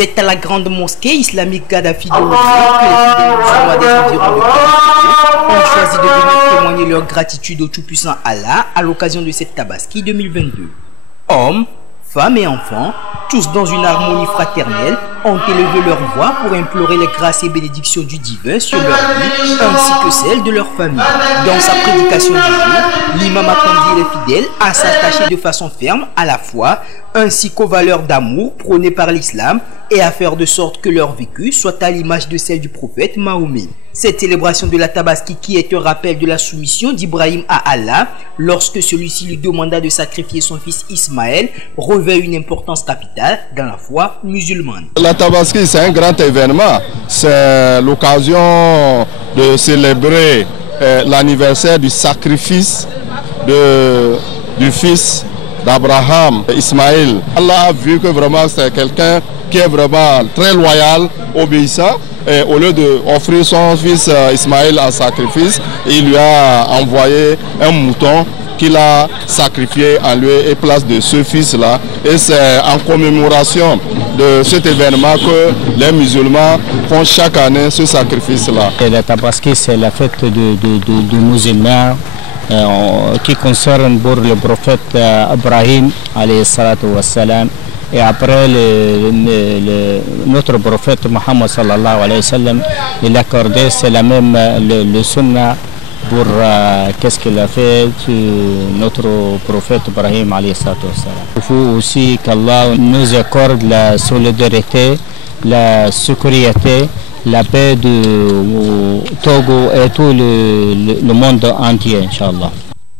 C'est à la grande mosquée islamique Kadhafi de Mossoul que les fidèles musulmans des environs de Kadhafi ont choisi de venir témoigner leur gratitude au tout-puissant Allah à l'occasion de cette Tabaski 2022. Hommes, femmes et enfants, tous dans une harmonie fraternelle, ont élevé leur voix pour implorer les grâces et bénédictions du divin sur leur vie ainsi que celles de leur famille. Dans sa prédication du jour, l'imam a convié les fidèles à s'attacher de façon ferme à la foi ainsi qu'aux valeurs d'amour prônées par l'islam et à faire de sorte que leur vécu soit à l'image de celle du prophète Mahomet. Cette célébration de la Tabaski qui est un rappel de la soumission d'Ibrahim à Allah lorsque celui-ci lui demanda de sacrifier son fils Ismaël revêt une importance capitale dans la foi musulmane. La Tabaski, c'est un grand événement. C'est l'occasion de célébrer l'anniversaire du sacrifice du fils d'Abraham, Ismaël. Allah a vu que vraiment c'est quelqu'un qui est vraiment très loyal, obéissant. Et au lieu d'offrir son fils Ismaël en sacrifice, il lui a envoyé un mouton qu'il a sacrifié en lieu et place de ce fils-là. Et c'est en commémoration de cet événement que les musulmans font chaque année ce sacrifice-là. La Tabaski, c'est la fête de musulmans qui concerne pour le prophète Ibrahim alayhi salatu wassalam. Et après, notre prophète Mohammed sallallahu alayhi wa sallam, il a accordé, c'est la même, le sunnah pour qu'est-ce qu'il a fait notre prophète Ibrahim alayhi salatu wassalam. Il faut aussi qu'Allah nous accorde la solidarité, la sécurité, la paix du Togo et tout le monde entier, Inch'Allah.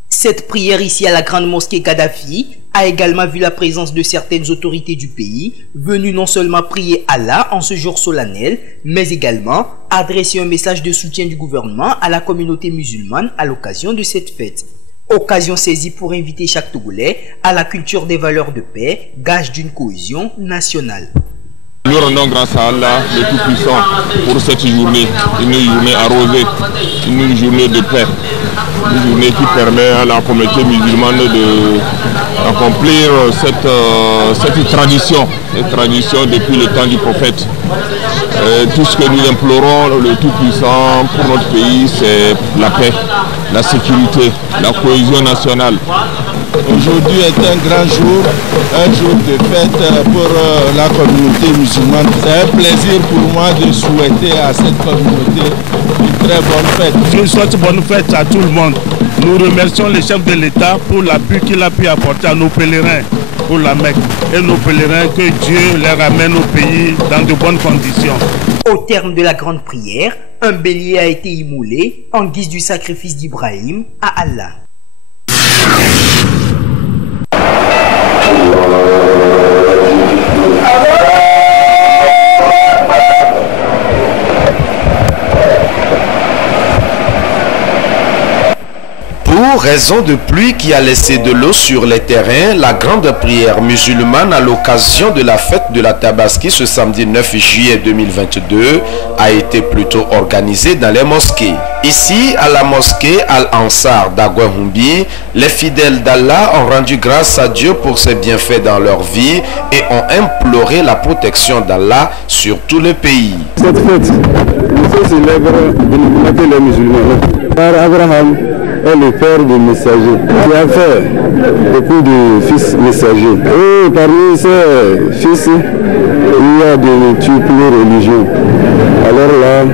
Cette prière ici à la grande mosquée Kadhafi a également vu la présence de certaines autorités du pays venues non seulement prier Allah en ce jour solennel, mais également adresser un message de soutien du gouvernement à la communauté musulmane à l'occasion de cette fête. Occasion saisie pour inviter chaque Togolais à la culture des valeurs de paix, gage d'une cohésion nationale. Nous rendons grâce à Allah, le Tout-Puissant, pour cette journée, une journée arrosée, une journée de paix, une journée qui permet à la communauté musulmane d'accomplir cette tradition depuis le temps du prophète. Tout ce que nous implorons, le Tout-Puissant, pour notre pays, c'est la paix, la sécurité, la cohésion nationale. Aujourd'hui est un grand jour, un jour de fête pour la communauté musulmane. C'est un plaisir pour moi de souhaiter à cette communauté une très bonne fête. Je souhaite bonne fête à tout le monde. Nous remercions les chefs de l'État pour l'appui qu'il a pu apporter à nos pèlerins pour la Mecque. Et nos pèlerins, que Dieu les ramène au pays dans de bonnes conditions. Au terme de la grande prière, un bélier a été immolé en guise du sacrifice d'Ibrahim à Allah. Pour raison de pluie qui a laissé de l'eau sur les terrains, la grande prière musulmane à l'occasion de la fête de la Tabaski ce samedi 9 juillet 2022 a été plutôt organisée dans les mosquées. Ici, à la mosquée Al-Ansar d'Agouahumbi, les fidèles d'Allah ont rendu grâce à Dieu pour ses bienfaits dans leur vie et ont imploré la protection d'Allah sur tout le pays. Cette fête, nous célébrons les musulmans. Par Abraham est le père des messagers, qui a fait beaucoup de fils messagers. Et parmi ces fils, il y a de multiples religions. Alors là,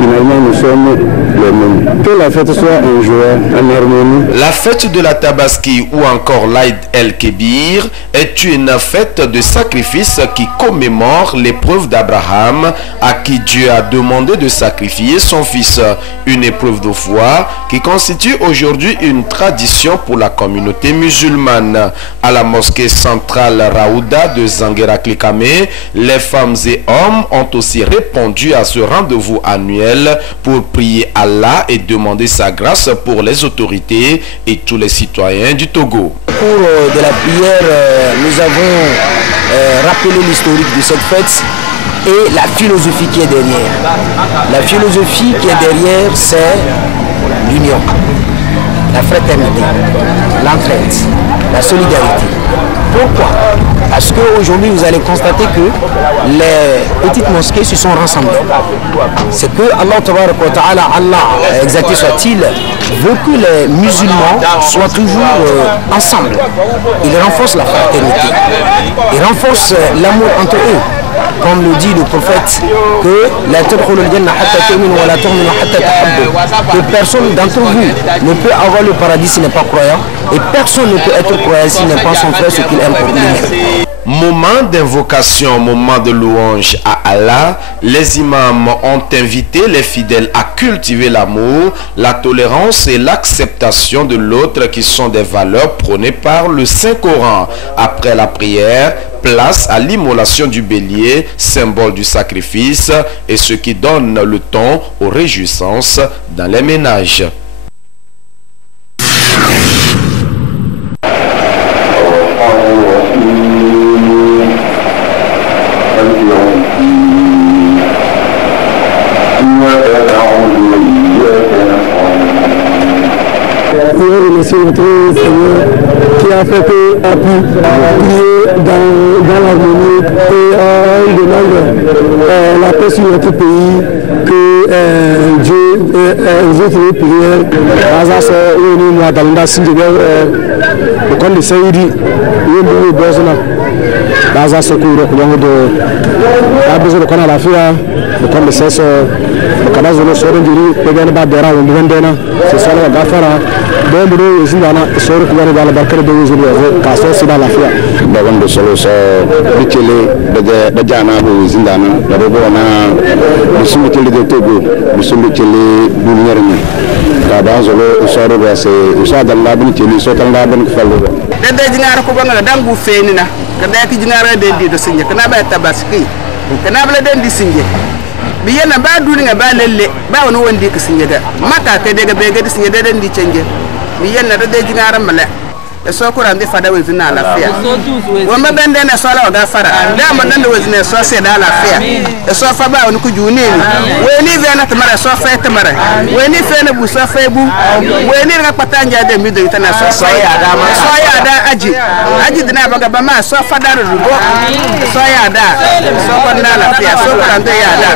finalement, nous sommes les mêmes. Que la fête soit en joie, en harmonie. La fête de la Tabaski ou encore l'Aïd el-Kébir est une fête de sacrifice qui commémore l'épreuve d'Abraham à qui Dieu a demandé de sacrifier son fils. Une épreuve de foi qui constitue aujourd'hui une tradition pour la communauté musulmane. À la mosquée centrale Raouda de Zanguera-Klikame, les femmes et hommes ont aussi répondu à ce rendez-vous annuel pour prier Allah et demander sa grâce pour les autorités et tous les citoyens du Togo. Au cours de la prière, nous avons rappelé l'historique de cette fête et la philosophie qui est derrière. La philosophie qui est derrière, c'est l'union, la fraternité, l'entraide, la solidarité. Pourquoi? Parce qu'aujourd'hui, vous allez constater que les petites mosquées se sont rassemblées. C'est que Allah, exalté soit-il, veut que les musulmans soient toujours ensemble. Il renforce la fraternité. Il renforce l'amour entre eux. Comme le dit le prophète, que personne d'entre vous ne peut avoir le paradis s'il n'est pas croyant, et personne ne peut être croyant s'il n'est pas son frère, ce qu'il aime pour lui. Moment d'invocation, moment de louange à Allah, les imams ont invité les fidèles à cultiver l'amour, la tolérance et l'acceptation de l'autre qui sont des valeurs prônées par le Saint-Coran. Après la prière, place à l'immolation du bélier, symbole du sacrifice, et ce qui donne le ton aux réjouissances dans les ménages. Remercier notre Seigneur qui a fait qu'on a pu prier dans l'harmonie et on demande la paix sur notre pays, que Dieu exauce les prières. Azas nous nous dans la signe de quand le Seigneur dit nous nous besoin d'Azas secours donc de la besoin de qu'on a la fia quand le Seigneur quand nous sommes sur le diri pegan ba dera on vendena c'est ça la gafara donc nous zindana sur le pouvoir dans la barque de nous kaso sida la fia bagan de solo so bitele de jana do zindana da do na bisum bitele de togo bisum bitele duniyar ni ka da zolo usaro ba se usada Allah bin tele so tan da bin fallo de jinara ko banga dangu fenina kada ki jinara de di do sinje kana ba tabaski kana bla den di sinje biyana ba duni nga ba lalle ba wani wanda ka sinye da mata ta daga bege da sinye da dan di canje biyana da dai jingaran mala da so kuran da fada wai zina lafiya wanda ban da na so la ga fara da man nan da wai zina so sai da lafiya da so fa ba wani ku juni ni wai ni ve na tamara so fa tamara wai ni fe na bu so fa bu wai ni ga patanja da mi da ita na so ya da ma so ya da aji dina ba ga ba ma so fa da rugo so ya da so ko na lafiya so kuran da ya da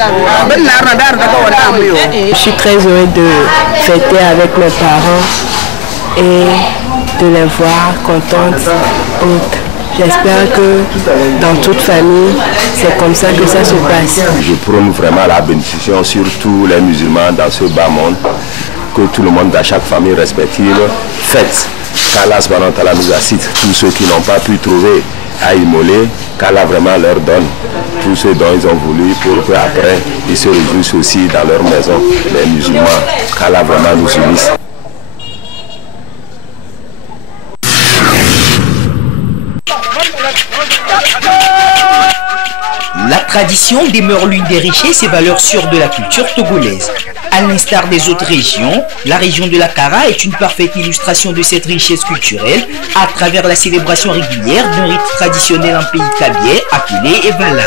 ben na radar da ko wala mu yo. Je suis très heureux de fêter avec mes parents et de les voir contentes. J'espère que dans toute famille, c'est comme ça que ça se passe. Je prône vraiment la bénédiction sur tous les musulmans dans ce bas monde, que tout le monde dans chaque famille respective fête. Qu'Allah subhanahu wa ta'ala nous assiste, tous ceux qui n'ont pas pu trouver à immoler, qu'Allah vraiment leur donne tout ce dont ils ont voulu pour qu'après ils se réjouissent aussi dans leur maison, les musulmans, qu'Allah vraiment nous unisse. La tradition demeure l'une des richesses et valeurs sûres de la culture togolaise. À l'instar des autres régions, la région de la Kara est une parfaite illustration de cette richesse culturelle à travers la célébration régulière d'un rite traditionnel en pays kabyais appelé Evala.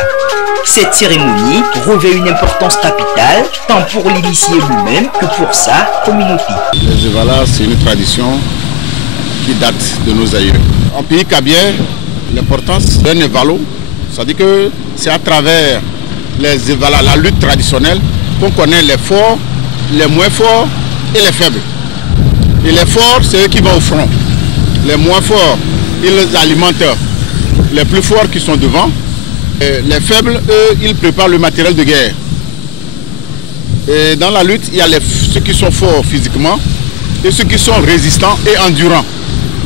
Cette cérémonie revêt une importance capitale tant pour l'initié lui-même que pour sa communauté. Les Evala, c'est une tradition qui date de nos aïeux. En pays kabyais, l'importance d'un Evalo, c'est-à-dire que c'est à travers les Evala, la lutte traditionnelle, qu'on connaît les forts, les moins forts et les faibles. Et les forts, c'est eux qui vont au front. Les moins forts, ils alimentent les plus forts qui sont devant. Et les faibles, eux, ils préparent le matériel de guerre. Et dans la lutte, il y a ceux qui sont forts physiquement et ceux qui sont résistants et endurants.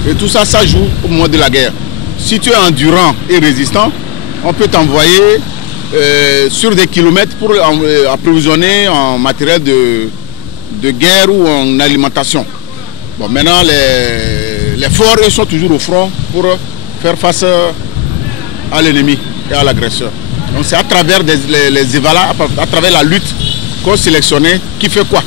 Et tout ça, ça joue au moment de la guerre. Si tu es endurant et résistant, on peut t'envoyer sur des kilomètres pour approvisionner en matériel de guerre ou en alimentation. Bon, maintenant, les forts, ils sont toujours au front pour faire face à l'ennemi et à l'agresseur. Donc c'est à travers les Evala, à travers la lutte qu'on sélectionnait qui fait quoi.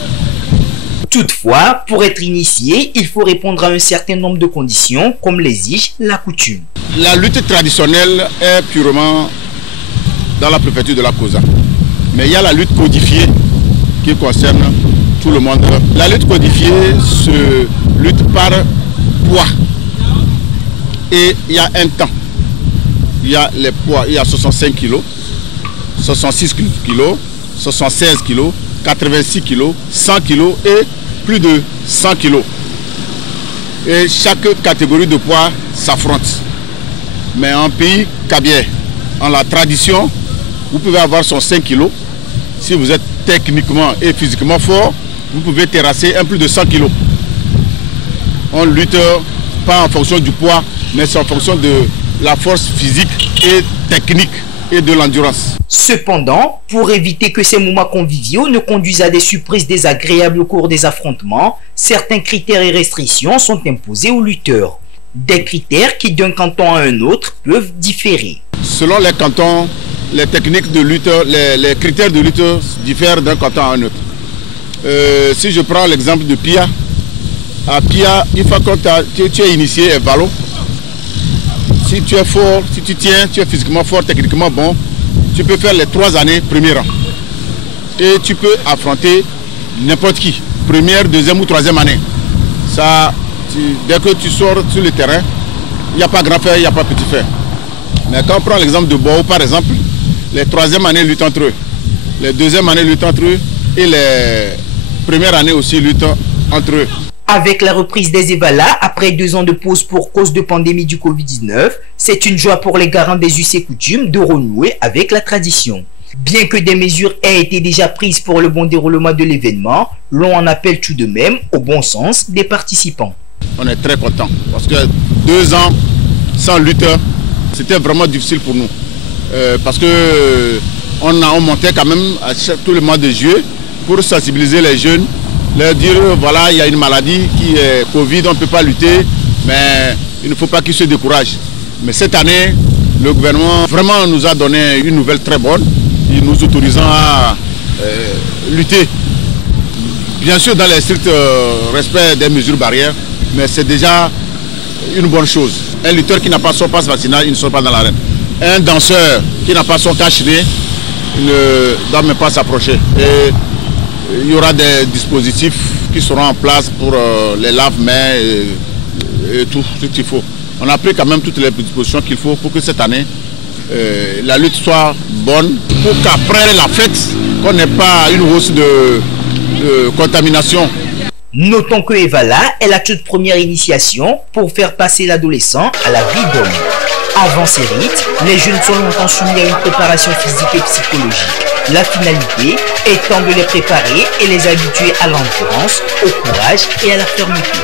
Toutefois, pour être initié, il faut répondre à un certain nombre de conditions, comme l'exige la coutume. La lutte traditionnelle est purement dans la préfecture de la Kosa. Mais il y a la lutte codifiée qui concerne tout le monde. La lutte codifiée se lutte par poids. Et il y a un temps. il y a les poids, il y a 65 kg, 66 kg, 76 kg, 86 kg, 100 kg et plus de 100 kg. Et chaque catégorie de poids s'affronte. Mais en pays kabyère, en la tradition, vous pouvez avoir son 5 kg. Si vous êtes techniquement et physiquement fort, vous pouvez terrasser un plus de 100 kg. On lutte pas en fonction du poids, mais c'est en fonction de la force physique et technique et de l'endurance. Cependant, pour éviter que ces moments conviviaux ne conduisent à des surprises désagréables au cours des affrontements, certains critères et restrictions sont imposés aux lutteurs. Des critères qui d'un canton à un autre peuvent différer. Selon les cantons, les techniques de lutte, les critères de lutte diffèrent d'un canton à un autre. Si je prends l'exemple de Pia, à Pia, une fois que tu es initié et valo, si tu es fort, si tu tiens, tu es physiquement fort, techniquement bon, tu peux faire les 3 années premier rang. Et tu peux affronter n'importe qui, première, deuxième ou troisième année. Ça, dès que tu sors sur le terrain, il n'y a pas grand fer, il n'y a pas petit fer. Mais quand on prend l'exemple de Boao, par exemple, les 3e années luttent entre eux, les 2e années luttent entre eux et les premières années aussi luttent entre eux. Avec la reprise des Evala, après 2 ans de pause pour cause de pandémie du Covid-19, c'est une joie pour les garants des us et coutumes de renouer avec la tradition. Bien que des mesures aient été déjà prises pour le bon déroulement de l'événement, l'on en appelle tout de même au bon sens des participants. On est très contents parce que 2 ans sans lutteurs, c'était vraiment difficile pour nous. Parce que on montait quand même à tout le mois de juillet pour sensibiliser les jeunes, leur dire voilà, il y a une maladie qui est Covid, on ne peut pas lutter, mais il ne faut pas qu'ils se découragent. Mais cette année, le gouvernement vraiment nous a donné une nouvelle très bonne, nous autorisant à lutter. Bien sûr dans le strict respect des mesures barrières, mais c'est déjà une bonne chose. Un lutteur qui n'a pas son passe vaccinal, il ne sort pas dans l'arène. Un danseur qui n'a pas son cache-nez, il ne doit même pas s'approcher. Et il y aura des dispositifs qui seront en place pour les lave-mains et tout ce qu'il faut. On a pris quand même toutes les dispositions qu'il faut pour que cette année, la lutte soit bonne, pour qu'après la fête, qu'on n'ait pas une hausse de contamination. Notons que Evala est la toute première initiation pour faire passer l'adolescent à la vie d'homme. Avant ces rites, les jeunes sont longtemps soumis à une préparation physique et psychologique. La finalité étant de les préparer et les habituer à l'endurance, au courage et à la fermeté.